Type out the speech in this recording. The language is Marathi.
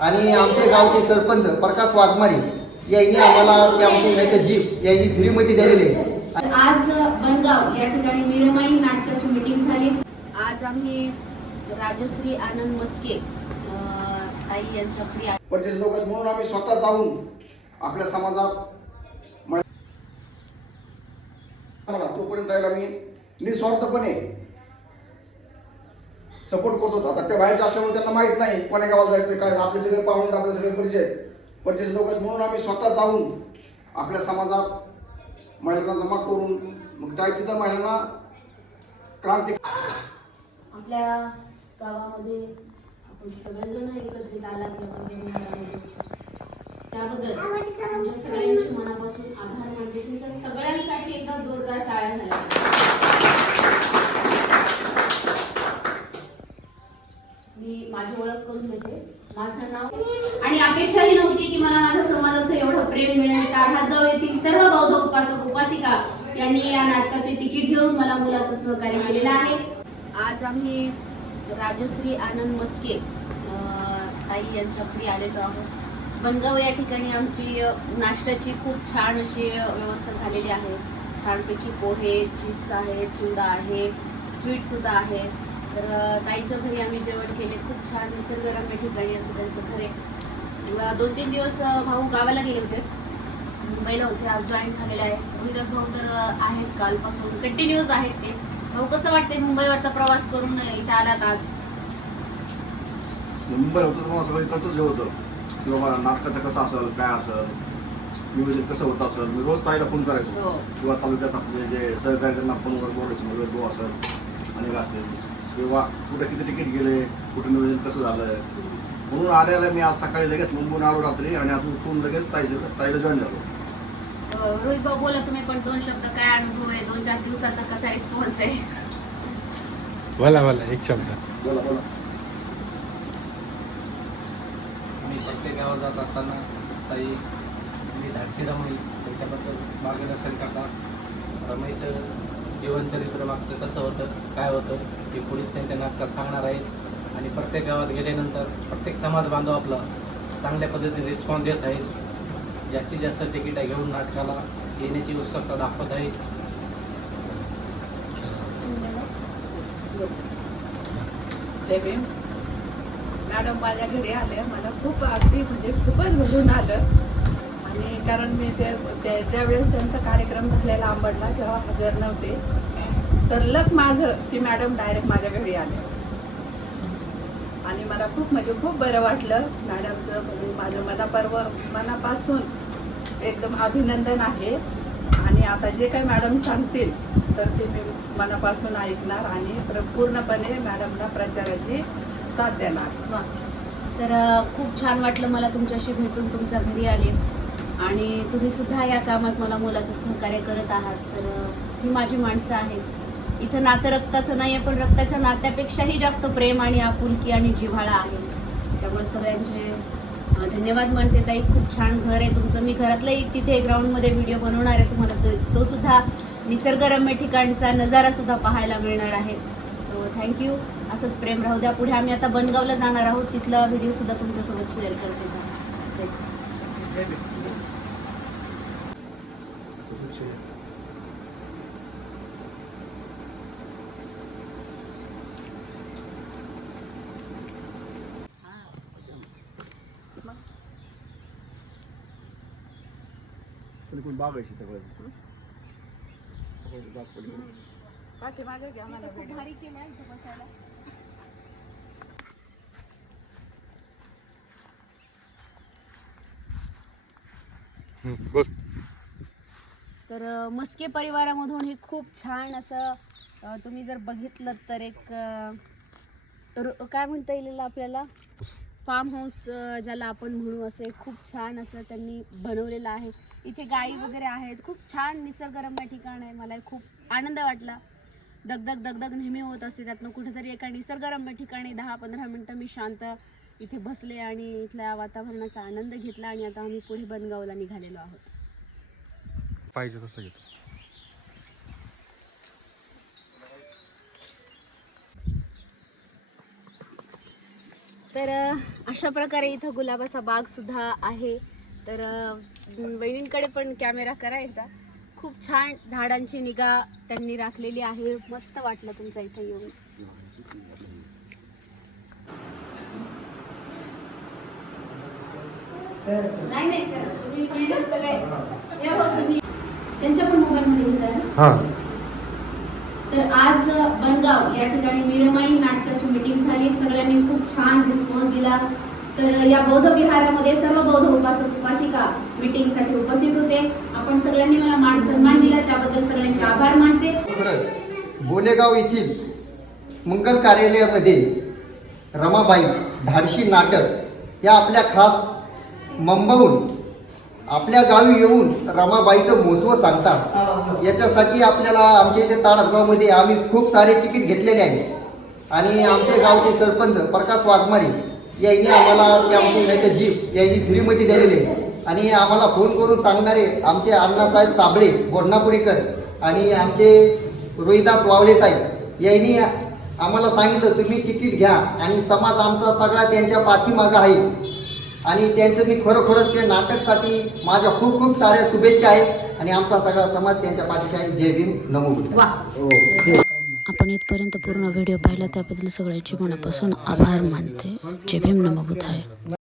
आणि आमचे गावचे सरपंच प्रकाश वाघमारे यांनी आम्हाला ते आमचे नाही जीप यांनी फ्रीमध्ये दिलेले आहे. आज बनगाव या ठिकाणी मीरमाई नाटकाची मीटिंग झाली आज आम्ही राजश्री आनंद मस्के ताई यांच्या घरी आलो. परिचय लोक म्हणून आम्ही स्वतः जाऊन आपल्या समाजात तोपर्यंत मी निस्वार्थपणे सपोर्ट करत आता ते बाहेरचे असल्यामुळे त्यांना माहीत नाही कोण्या गावाला जायचं काय आपले सगळे पाहुणे आपले सगळे परिचय. परिचय लोक आहेत म्हणून आम्ही स्वतः जाऊन आपल्या समाजात महिलांना जमा करून मग त्या तिथं महिलांना क्रांती आपल्या गावामध्ये आपण सगळेजण एकत्रित आलात त्याबद्दल सगळ्यांची मनापासून आभार मानते तुमच्या सगळ्यांसाठी एकदा जोरदार टाळ्या झाल्या मी माझी ओळख करून देते माझं नाव आणि अपेक्षाही नव्हती की मला माझ्या समाजाचं एवढं प्रेम मिळेल. कारहातगाव येथील सर्व बौद्ध उपासक उपासिका यांनी या नाटकाचे तिकीट घेऊन मला मुलाचं सहकार्य केलेलं आहे. आज आम्ही राजश्री आनंद मस्के ताई यांच्या घरी आलेलो आहोत. बनगाव या ठिकाणी आमची नाश्त्याची खूप छान अशी व्यवस्था झालेली आहे. छानपैकी पोहे चिप्स आहे चिवडा आहे स्वीट सुद्धा आहे. तर ताईच्या घरी आम्ही जेवण केले. खूप छान निसर्गरम्य ठिकाणी असं त्यांचं घर आहे. दोन तीन दिवस भाऊ गावाला गेले होते. मुंबईला होते आज जॉईन झालेले आहे. रोहिदास भाऊ तर आहेत कालपासून. कंटिन्युअस आहेत ते. भाऊ कसं वाटतंय मुंबईवरचा प्रवास करून इथे आलात आज? मुंबईला होतं मला सगळं इकडचंच हे होतं. की बाबा नाटकाचं कसं असेल काय असेल नियोजन कसं होत असेल मी रोज ताईला फोन करायचो. हो. किंवा तालुक्यात आपले जे सहकारी त्यांना फोनवर बोलायचे म्हणजे गो असेल अनेक असेल. किंवा कुठे किती तिकीट गेले कुठे नियोजन कसं झालं म्हणून आल्याला मी आज सकाळी लगेच मुंबईहून आलो रात्री आणि आज उठून लगेच ताईचं ताईला जॉईन झालो. रोहित भाऊ बोला तुम्ही पण दोन शब्द काय अनुभव आहे? दोन चार दिवसाचा कसा रिस्पॉन्स आहे? बोला बोला एक शब्द. बोला बोला. मी प्रत्येक गावात जात असताना ताई मी धाडशी रमाई त्यांच्याबद्दल मार्गदर्शन करतात रमाईचं जीवनचरित्र मागचं कसं होतं काय होतं ते पुढे त्यांच्या नाटकात सांगणार आहेत. आणि प्रत्येक गावात गेल्यानंतर प्रत्येक समाज बांधव आपला चांगल्या पद्धतीने रिस्पॉन्स देत आहेत. जास्तीत जास्त तिकीट घेऊन नाटकाला येण्याची उत्सुकता दाखवत आहेत. जय भीम. मॅडम माझ्या घरी आल्या. मला खूप अगदी म्हणजे खूपच घडून आलं. आणि कारण मी ते ते- वेळेस त्यांचा कार्यक्रम झालेला आंबडला तेव्हा हजर नव्हते. तर लक माझं की मॅडम डायरेक्ट माझ्या घरी आले आणि मला खूप म्हणजे खूप बरं वाटलं. मॅडमचं म्हणजे माझं मनापर्व मनापासून एकदम अभिनंदन आहे. आणि आता जे काही मॅडम सांगतील तर ते मी मनापासून ऐकणार आणि पूर्णपणे मॅडमला प्रचाराची साथ देणार. वा. तर खूप छान वाटलं मला तुमच्याशी भेटून तुमच्या घरी आले. आणि तुम्ही सुद्धा या कामात मला मुलाचं सहकार्य करत आहात. तर ही माझी माणसं आहेत. इथं नातं रक्ताचं नाही आहे पण रक्ताच्या नात्यापेक्षाही जास्त प्रेम आणि आपुलकी आणि जिव्हाळा आहे. त्यामुळे सगळ्यांचे धन्यवाद मानते ताई. खूप छान घर आहे तुमचं. मी घरातलंही तिथे ग्राउंडमध्ये व्हिडिओ बनवणार आहे. तुम्हाला तो तो सुद्धा निसर्गरम्य ठिकाणचा नजारा सुद्धा पाहायला मिळणार आहे. सो थँक्यू असंच प्रेम राहू द्या. पुढे आम्ही आता बनगावला जाणार आहोत. तिथला व्हिडिओ सुद्धा तुमच्यासोबत शेअर करते जा. कोण बाग आहे सीताफळाची बाग पलीकडे. पाठीमागे घ्या मला व्हिडिओ. हम्म, बोल तर मस्के परिवारामधून हे खूप छान असं तुम्ही जर बघितलं तर एक काय म्हणता येईल आपल्याला फार्म हाऊस ज्याला आपण म्हणू असं खूप छान असं त्यांनी बनवलेलं आहे. इथे गाई वगैरे आहेत. खूप छान निसर्गरम्य ठिकाण आहे. मला खूप आनंद वाटला. दगदग दगदग नेहमी होत असते. त्यातनं कुठेतरी एका निसर्गरम्य ठिकाणी दहा पंधरा मिनटं मी शांत इथे बसले आणि इथल्या वातावरणाचा आनंद घेतला आणि आता आम्ही पुढे बनगावला निघालेलो आहोत. पाहिजे तसं घेतो. तर अशा प्रकारे इथं गुलाबाचा बाग सुद्धा आहे. तर वहिनींकडे पण कॅमेरा करा एकदा. खूप छान झाडांची निगा त्यांनी राखलेली आहे. मस्त वाटलं तुमच्या इथं येऊन. नाही नाही तुम्ही त्यांच्या पण मोबाईलमध्ये घेताय ना. तर आज बनगाव या ठिकाणी मिरमाई नाटकाची मीटिंग झाली. सगळ्यांनी खूप छान रिस्पॉन्स दिला. तर या बौद्ध विहारामध्ये सर्व बौद्ध उपासक उपासिका मीटिंगसाठी उपस्थित होते. आपण सगळ्यांनी मला मान सन्मान दिला. त्याबद्दल सगळ्यांचे आभार मानते. खरंच बोलेगाव येथील मंगल कार्यालयामध्ये रमाबाई धाडशी नाटक या आपल्या खास मुंबईहून आपल्या गावी येऊन रमाबाईचं महत्त्व सांगतात. याच्यासाठी आपल्याला आमच्या इथे ताडसगावमध्ये आम्ही खूप सारे तिकीट घेतलेले आहे आणि आमच्या गावचे सरपंच प्रकाश वाघमारे यांनी आम्हाला तर जीप यांनी फ्रीमध्ये दिलेले. आणि आम्हाला फोन करून सांगणारे आमचे अण्णासाहेब साबळे बोडनापुरीकर आणि आमचे रोहिदास वावले साहेब यांनी आम्हाला सांगितलं तुम्ही तिकीट घ्या आणि समाज आमचा सगळा त्यांच्या पाठीमागं आहे. आणि त्यांचं मी खरोखरच त्या नाटकसाठी माझ्या खूप खूप साऱ्या शुभेच्छा आहेत. आणि आमचा सगळा समाज त्यांच्या पाठीशी आहे. जय भीम. नमो आपण इथपर्यंत पूर्ण व्हिडिओ पाहिला त्याबद्दल सगळ्यांचे मनापासून आभार मानते. जय भीम. नमो बुद्धाय.